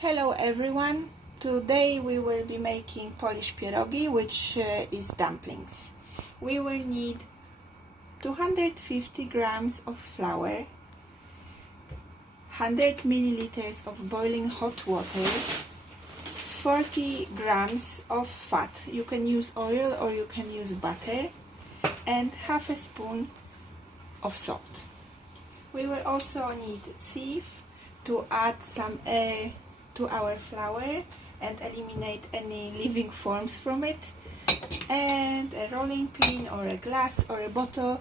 Hello everyone, today we will be making Polish pierogi, which is dumplings. We will need 250 grams of flour, 100 milliliters of boiling hot water, 40 grams of fat. You can use oil or you can use butter, and half a spoon of salt. We will also need sieve to add some air to our flour and eliminate any living forms from it, and a rolling pin or a glass or a bottle,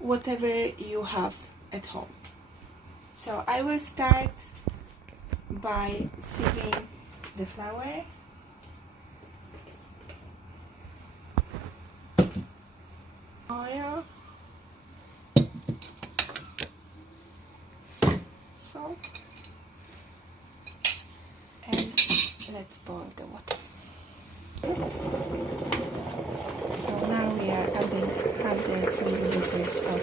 whatever you have at home. So I will start by sieving the flour. Oil, salt, and let's boil the water. So now we are adding 100 milliliters of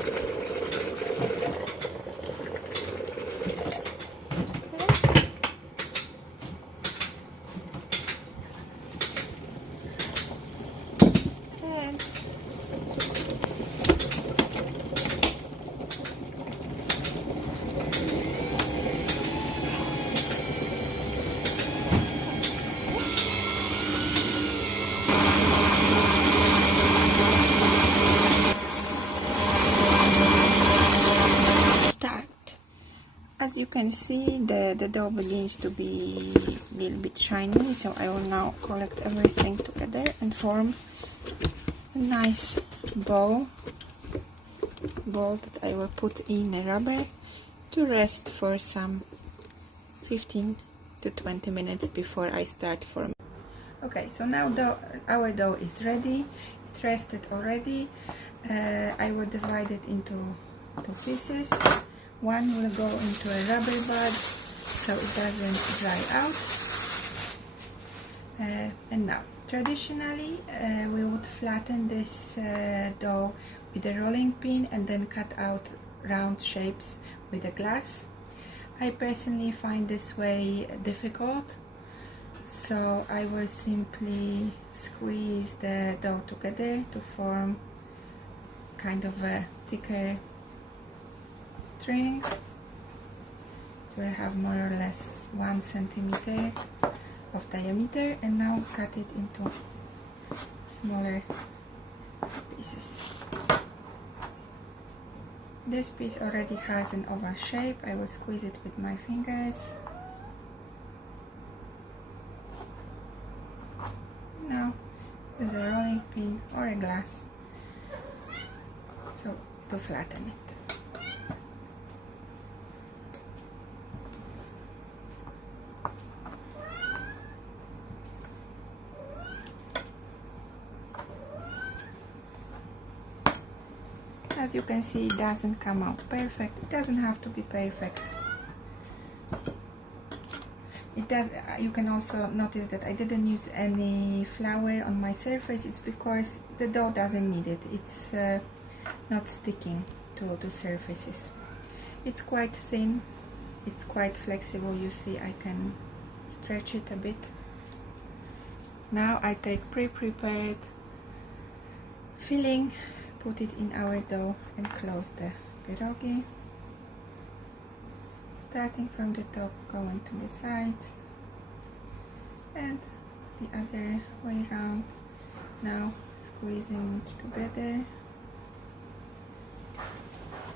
As you can see, the dough begins to be a little bit shiny, so I will now collect everything together and form a nice ball that I will put in a rubber to rest for some 15 to 20 minutes before I start forming. Okay, so now our dough is ready. It rested already. I will divide it into two pieces. One will go into a rubber bag so it doesn't dry out. And now, traditionally, we would flatten this dough with a rolling pin and then cut out round shapes with a glass. I personally find this way difficult, so I will simply squeeze the dough together to form kind of a thicker string. It will have more or less 1 centimeter of diameter, and now cut it into smaller pieces. This piece already has an oval shape. I will squeeze it with my fingers. Now use a rolling pin or a glass so to flatten it. As you can see, it doesn't come out perfect. It doesn't have to be perfect. It does. You can also notice that I didn't use any flour on my surface. It's because the dough doesn't need it. It's not sticking to surfaces. It's quite thin. It's quite flexible. You see, I can stretch it a bit. Now I take pre-prepared filling, put it in our dough and close the pierogi. Starting from the top, going to the sides and the other way around. Now squeezing it together.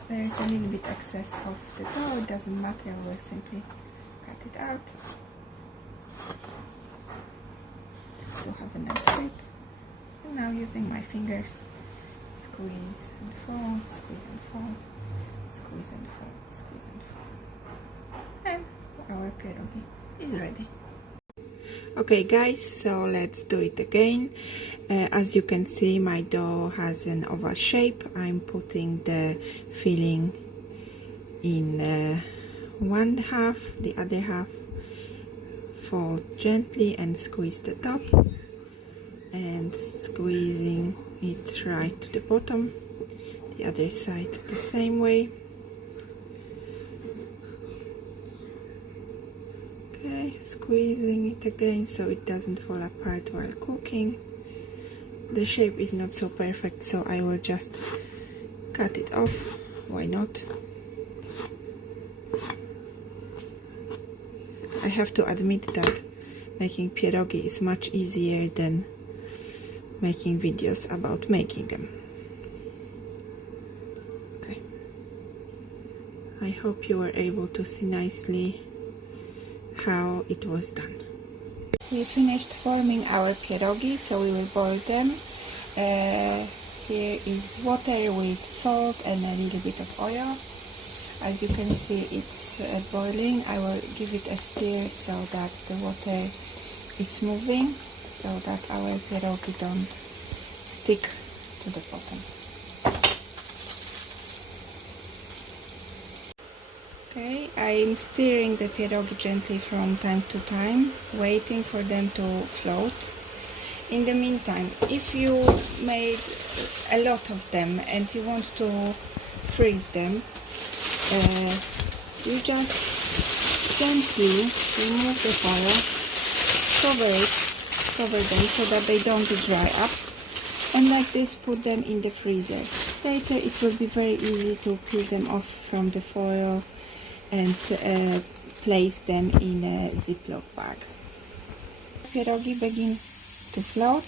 There's a little bit excess of the dough, it doesn't matter, we'll simply cut it out to have a nice shape. And now using my fingers, squeeze and fold, squeeze and fold, squeeze and fold, squeeze and fold. And our pierogi is ready. Okay guys, so let's do it again. As you can see, my dough has an oval shape. I'm putting the filling in one half, the other half fold gently and squeeze the top, and squeezing it right to the bottom, the other side the same way. Okay, squeezing it again so it doesn't fall apart while cooking. The shape is not so perfect, so I will just cut it off. Why not? I have to admit that making pierogi is much easier than making videos about making them. Okay. I hope you were able to see nicely how it was done. We finished forming our pierogi, so we will boil them. Here is water with salt and a little bit of oil. As you can see, it's boiling. I will give it a stir so that the water is moving, so that our pierogi don't stick to the bottom. Okay, I'm stirring the pierogi gently from time to time, waiting for them to float. In the meantime, if you made a lot of them and you want to freeze them, you just gently remove the foil, cover them so that they don't dry up, and like this put them in the freezer. Later it will be very easy to peel them off from the foil and place them in a Ziploc bag. Pierogi begin to float,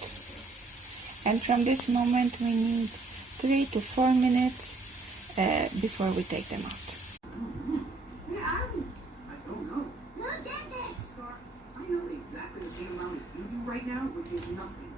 and from this moment we need 3 to 4 minutes before we take them out. I don't know. Look at this! Scar, I know exactly the same amount as you do right now, which is nothing.